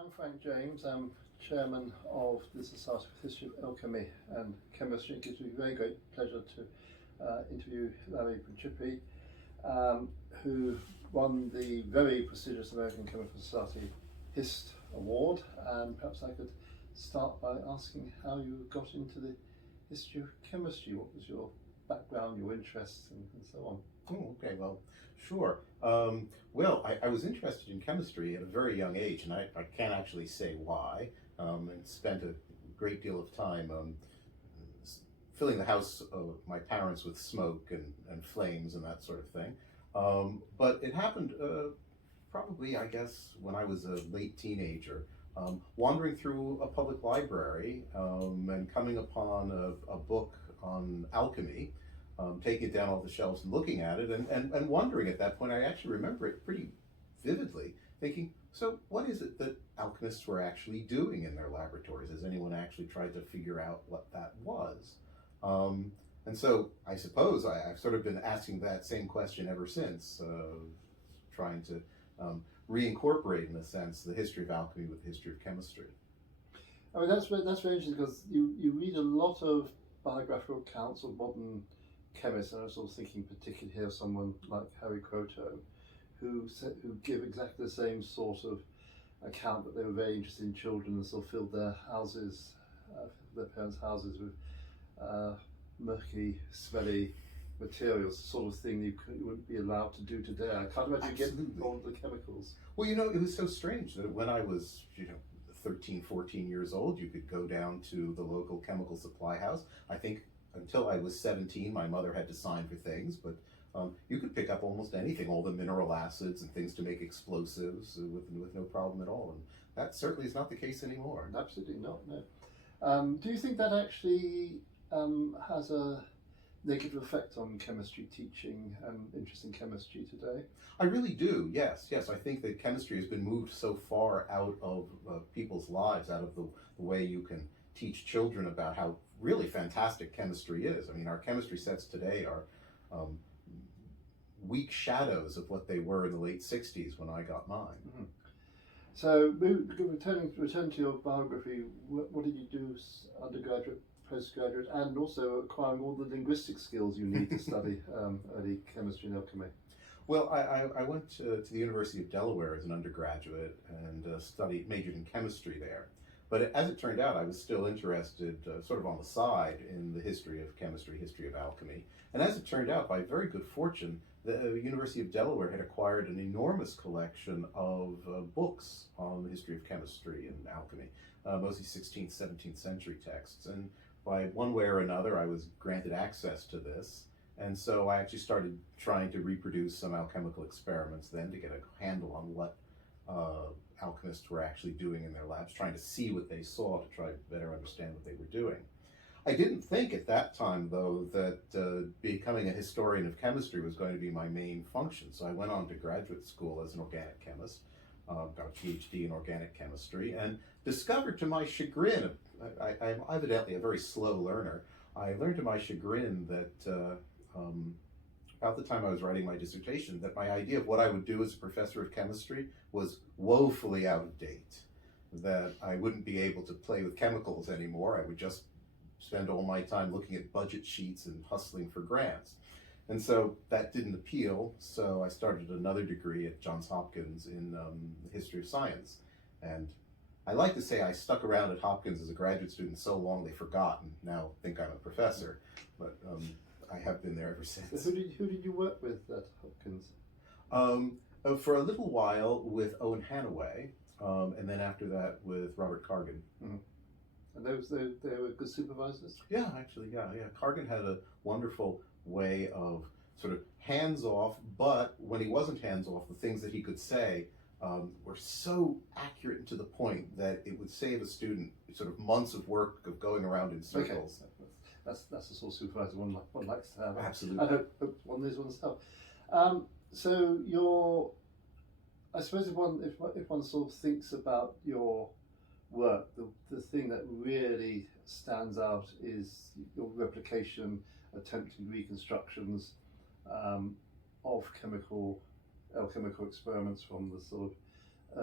I'm Frank James. I'm chairman of the Society for History of Alchemy and Chemistry. It gives me a very great pleasure to interview Larry Principe, who won the very prestigious American Chemical Society HIST Award. And perhaps I could start by asking how you got into the history of chemistry. What was your background, your interests, and so on? Oh, okay, well, sure. I was interested in chemistry at a very young age, and I can't actually say why, and spent a great deal of time filling the house of my parents with smoke and flames and that sort of thing. But it happened probably, I guess, when I was a late teenager, wandering through a public library and coming upon a book on alchemy. Taking it down off the shelves and looking at it and wondering at that point, I actually remember it pretty vividly, thinking, so what is it that alchemists were actually doing in their laboratories? Has anyone actually tried to figure out what that was? And so I suppose I've sort of been asking that same question ever since, trying to reincorporate, in a sense, the history of alchemy with the history of chemistry. I mean, that's very interesting, because you read a lot of biographical accounts of modern chemists, and I was also thinking particularly here of someone like Harry Croto, who give exactly the same sort of account, that they were very interested in children and sort of filled their houses, their parents' houses with murky, smelly materials, the sort of thing you wouldn't be allowed to do today. I can't imagine you getting involved with the chemicals. Well, it was so strange that when I was, 13, 14 years old, you could go down to the local chemical supply house. I think until I was 17, my mother had to sign for things, but you could pick up almost anything, all the mineral acids and things to make explosives with no problem at all. And that certainly is not the case anymore. Absolutely not, no. Do you think that actually has a negative effect on chemistry teaching and interest in chemistry today? I really do, yes. I think that chemistry has been moved so far out of people's lives, out of the way you can teach children about how really fantastic chemistry is. I mean, our chemistry sets today are weak shadows of what they were in the late 60s when I got mine. Mm-hmm. So, return to your biography, what did you do undergraduate, postgraduate, and also acquiring all the linguistic skills you need to study early chemistry and alchemy? Well, I went to the University of Delaware as an undergraduate and majored in chemistry there. But as it turned out, I was still interested, sort of on the side, in the history of chemistry, history of alchemy. And as it turned out, by very good fortune, the University of Delaware had acquired an enormous collection of books on the history of chemistry and alchemy, mostly 16th, 17th century texts. And by one way or another, I was granted access to this. And so I actually started trying to reproduce some alchemical experiments then to get a handle on what alchemists were actually doing in their labs, trying to see what they saw to try to better understand what they were doing. I didn't think at that time, though, that becoming a historian of chemistry was going to be my main function. So I went on to graduate school as an organic chemist, got a PhD in organic chemistry, and discovered to my chagrin, I'm evidently a very slow learner, I learned to my chagrin that about the time I was writing my dissertation, that my idea of what I would do as a professor of chemistry was woefully out of date, that I wouldn't be able to play with chemicals anymore. I would just spend all my time looking at budget sheets and hustling for grants. And so that didn't appeal, so I started another degree at Johns Hopkins in the history of science. And I like to say I stuck around at Hopkins as a graduate student so long they forgot and now think I'm a professor, but I have been there ever since. Who did you work with at Hopkins? For a little while with Owen Hanaway, and then after that with Robert Cargan. Mm-hmm. And they were good supervisors? Yeah, actually, yeah. Cargan had a wonderful way of sort of hands-off, but when he wasn't hands-off, the things that he could say were so accurate and to the point that it would save a student sort of months of work of going around in circles. Okay. That's the sort of supervisor one likes to have. Absolutely. I hope one of these ones have. So I suppose if one sort of thinks about your work, the thing that really stands out is your replication, attempting reconstructions of alchemical experiments from the sort of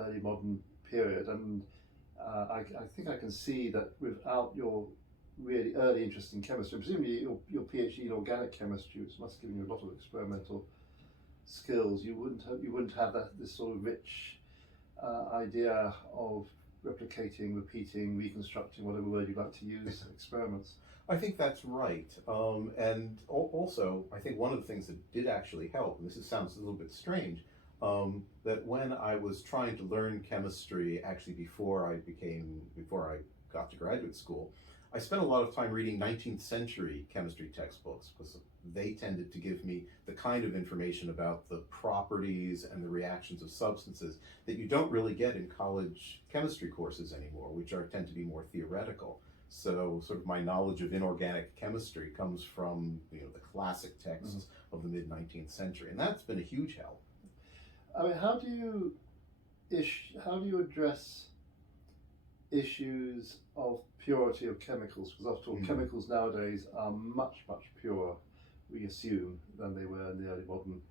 early modern period, and I think I can see that without your really early interest in chemistry, presumably your PhD in organic chemistry, which must have given you a lot of experimental skills, you wouldn't have this sort of rich idea of replicating, repeating, reconstructing, whatever word you'd like to use, experiments. I think that's right. And also, I think one of the things that did actually help, and sounds a little bit strange, that when I was trying to learn chemistry, actually before I got to graduate school, I spent a lot of time reading 19th century chemistry textbooks because they tended to give me the kind of information about the properties and the reactions of substances that you don't really get in college chemistry courses anymore, which tend to be more theoretical. So sort of my knowledge of inorganic chemistry comes from the classic texts of the mid-19th century, and that's been a huge help. I mean, how do you address issues of purity of chemicals? Because after all, chemicals nowadays are much, much purer, we assume, than they were in the early modern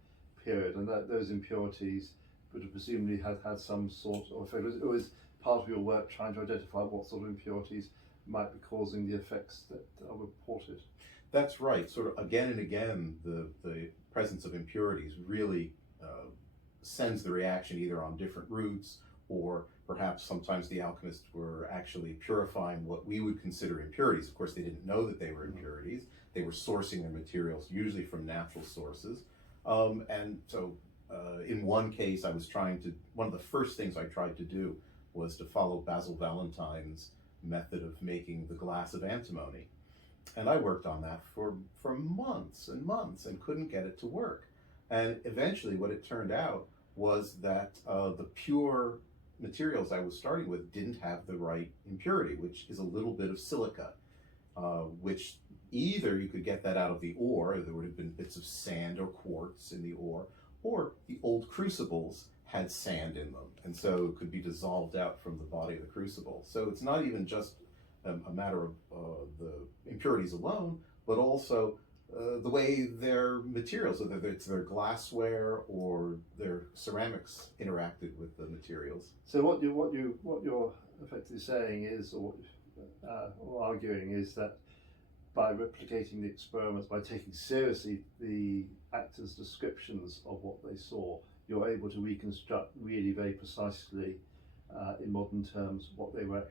period, and that those impurities would have presumably had some sort of effect. It was part of your work trying to identify what sort of impurities might be causing the effects that are reported. That's right. Sort of again and again, the presence of impurities really sends the reaction either on different routes, or perhaps sometimes the alchemists were actually purifying what we would consider impurities. Of course, they didn't know that they were impurities. They were sourcing their materials usually from natural sources. And so in one case, one of the first things I tried to do was to follow Basil Valentine's method of making the glass of antimony. And I worked on that for months and months and couldn't get it to work. And eventually what it turned out was that the pure materials I was starting with didn't have the right impurity, which is a little bit of silica, which either you could get that out of the ore, there would have been bits of sand or quartz in the ore, or the old crucibles had sand in them, and so it could be dissolved out from the body of the crucible. So it's not even just a matter of the impurities alone, but also the way their materials, whether it's their glassware or their ceramics, interacted with the materials. So what you're effectively saying is, or arguing, is that by replicating the experiments, by taking seriously the actors' descriptions of what they saw, you're able to reconstruct really very precisely, in modern terms, what they were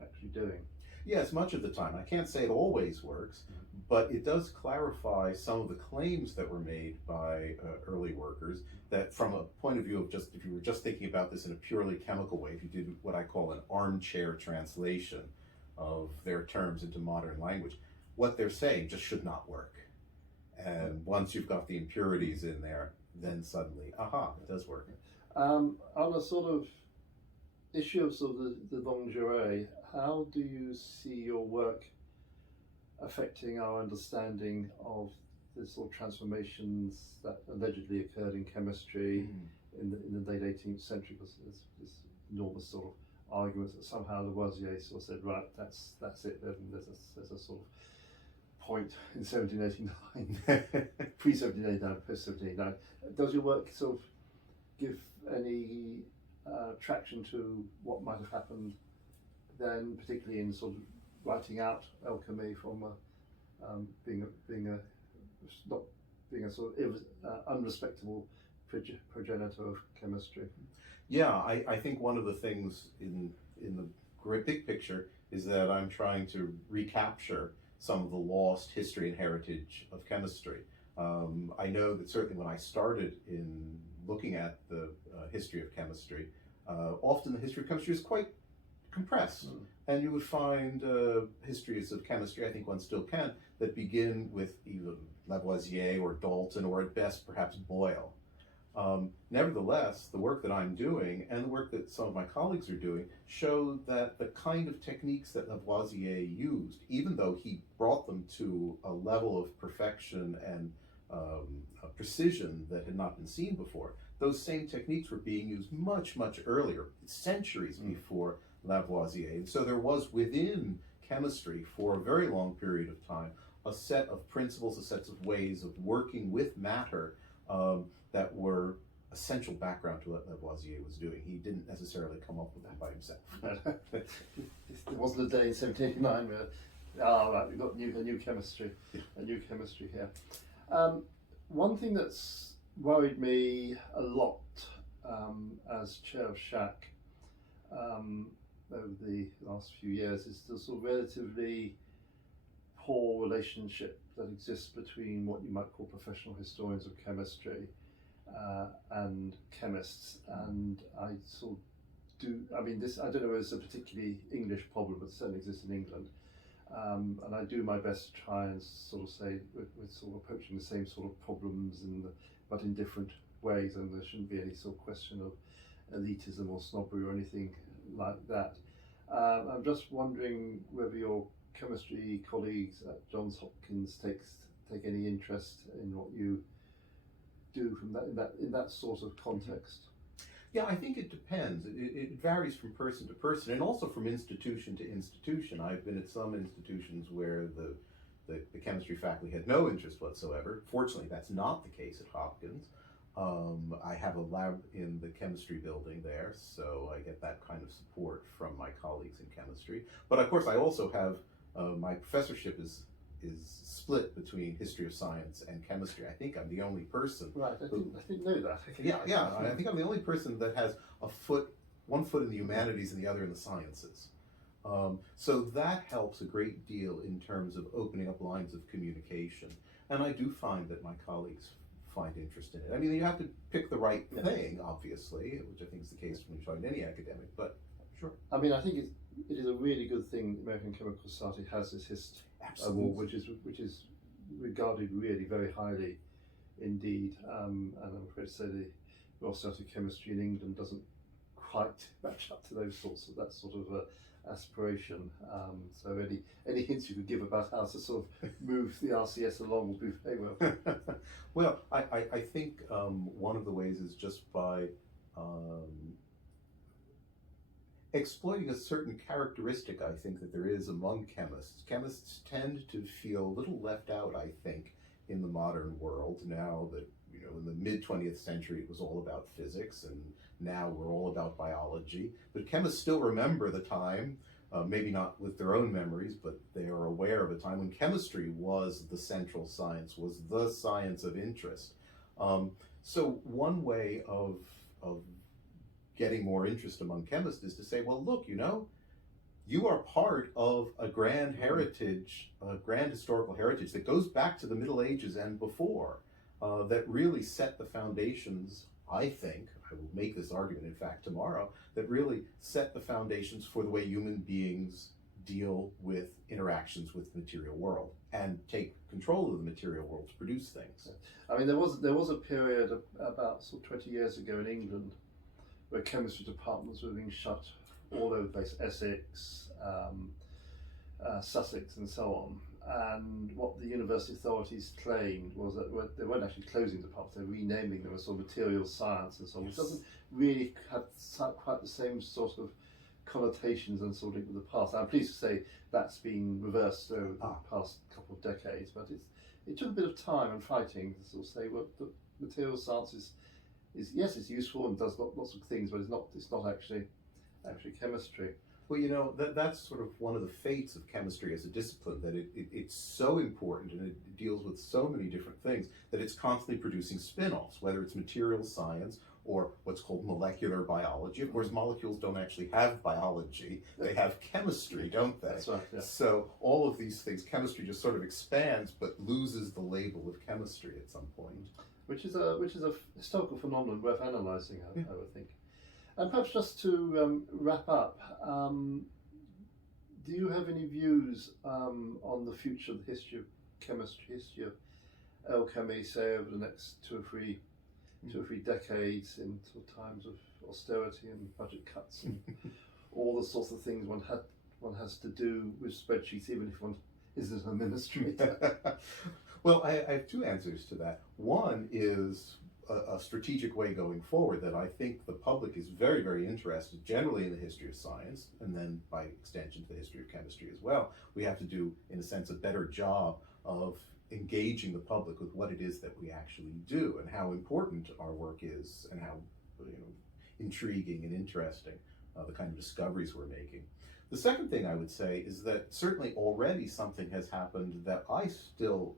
actually doing. Yes, much of the time. I can't say it always works, but it does clarify some of the claims that were made by early workers, that from a point of view of just, if you were just thinking about this in a purely chemical way, if you did what I call an armchair translation of their terms into modern language, what they're saying just should not work. And once you've got the impurities in there, then suddenly, aha, it does work. On a sort of issue of sort of the longue durée, how do you see your work affecting our understanding of the sort of transformations that allegedly occurred in chemistry in the late 18th century? Because there's this enormous sort of argument that somehow Lavoisier sort of said, right, that's it. There's a sort of point in 1789, pre-1789, post-1789. Does your work sort of give any traction to what might have happened then, particularly in sort of writing out alchemy from being a sort of unrespectable progenitor of chemistry? Yeah, I think one of the things in the great big picture is that I'm trying to recapture some of the lost history and heritage of chemistry. I know that certainly when I started in looking at the history of chemistry, often the history of chemistry is quite compressed. And you would find histories of chemistry, I think one still can, that begin with either Lavoisier or Dalton, or at best perhaps Boyle. Nevertheless, the work that I'm doing and the work that some of my colleagues are doing show that the kind of techniques that Lavoisier used, even though he brought them to a level of perfection and precision that had not been seen before, those same techniques were being used much, much earlier, centuries before Lavoisier. And so there was within chemistry for a very long period of time a set of principles, a set of ways of working with matter that were essential background to what Lavoisier was doing. He didn't necessarily come up with that by himself. There wasn't a day in 1789 where, right, we've got a new chemistry here. One thing that's worried me a lot as chair of SHAC over the last few years is the sort of relatively poor relationship that exists between what you might call professional historians of chemistry and chemists. And I sort of I don't know whether it's a particularly English problem, but it certainly exists in England. And I do my best to try and sort of say we're sort of approaching the same sort of problems, but in different ways, and there shouldn't be any sort of question of elitism or snobbery or anything like that. I'm just wondering whether your chemistry colleagues at Johns Hopkins take any interest in what you do from in that sort of context. Yeah, I think it depends. It varies from person to person, and also from institution to institution. I've been at some institutions where the chemistry faculty had no interest whatsoever. Fortunately, that's not the case at Hopkins. I have a lab in the chemistry building there, so I get that kind of support from my colleagues in chemistry. But of course, I also have my professorship is split between history of science and chemistry. I think I'm the only person. Right, I didn't know that. Yeah. I think I'm the only person that has one foot in the humanities and the other in the sciences. So that helps a great deal in terms of opening up lines of communication. And I do find that my colleagues find interest in it. I mean, you have to pick the right thing, obviously, which I think is the case when you find any academic, but sure. I mean, I think it is a really good thing the American Chemical Society has this history award, which is regarded really very highly indeed. And I'm afraid to say the Royal Society of Chemistry in England doesn't quite match up to that sort of aspiration. So any hints you could give about how to sort of move the RCS along would be very well. Well, I think one of the ways is just by exploiting a certain characteristic, I think, that there is among chemists. Chemists tend to feel a little left out, I think, in the modern world now that, in the mid-20th century it was all about physics, and now we're all about biology. But chemists still remember the time, maybe not with their own memories, but they are aware of a time when chemistry was the central science, was the science of interest. So one way of getting more interest among chemists is to say, well, look, you are part of a grand heritage, a grand historical heritage that goes back to the Middle Ages and before, that really set the foundations, I think, I will make this argument, in fact, tomorrow, that really set the foundations for the way human beings deal with interactions with the material world and take control of the material world to produce things. I mean, there was a period about sort of 20 years ago in England where chemistry departments were being shut all over the place, Essex, Sussex and so on. And what the university authorities claimed was that they weren't actually closing departments, they were renaming them as sort of material science and so on, which doesn't really have quite the same sort of connotations and sort of with the past. I'm pleased to say that's been reversed over the past couple of decades, but it took a bit of time and fighting to sort of say, well, the material science is yes, it's useful and does lots of things, but it's not actually chemistry. Well, that's sort of one of the fates of chemistry as a discipline, that it's so important and it deals with so many different things that it's constantly producing spin-offs, whether it's material science or what's called molecular biology. Of course, molecules don't actually have biology, they have chemistry, don't they? That's right, yeah. So all of these things, chemistry just sort of expands but loses the label of chemistry at some point. Which is a historical phenomenon worth analysing, I would think. And perhaps just to wrap up, do you have any views on the future of the history of chemistry, history of alchemy, say over the next two or three decades, in sort of times of austerity and budget cuts and all the sorts of things one has to do with spreadsheets, even if one isn't a administrator? Well, I have two answers to that. One is a strategic way going forward that I think the public is very, very interested generally in the history of science, and then by extension the history of chemistry as well. We have to do, in a sense, a better job of engaging the public with what it is that we actually do and how important our work is and how intriguing and interesting the kind of discoveries we're making. The second thing I would say is that certainly already something has happened that I still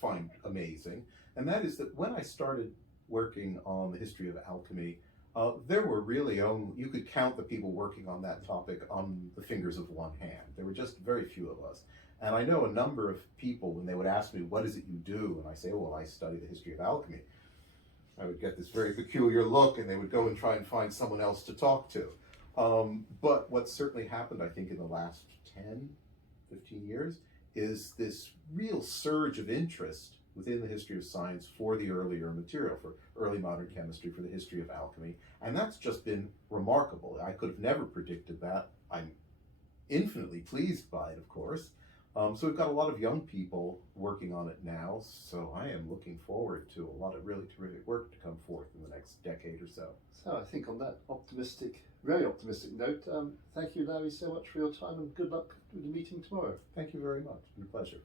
find amazing, and that is that when I started working on the history of alchemy, there were really only, you could count the people working on that topic on the fingers of one hand. There were just very few of us. And I know a number of people, when they would ask me, what is it you do? And I say, well, I study the history of alchemy. I would get this very peculiar look, and they would go and try and find someone else to talk to. But what certainly happened, I think, in the last 10, 15 years, is this real surge of interest within the history of science for the earlier material, for early modern chemistry, for the history of alchemy. And that's just been remarkable. I could have never predicted that. I'm infinitely pleased by it, of course. So we've got a lot of young people working on it now, so I am looking forward to a lot of really terrific work to come forth in the next decade or so. So I think on that optimistic, very optimistic note, thank you, Larry, so much for your time, and good luck with the meeting tomorrow. Thank you very much. It's been a pleasure.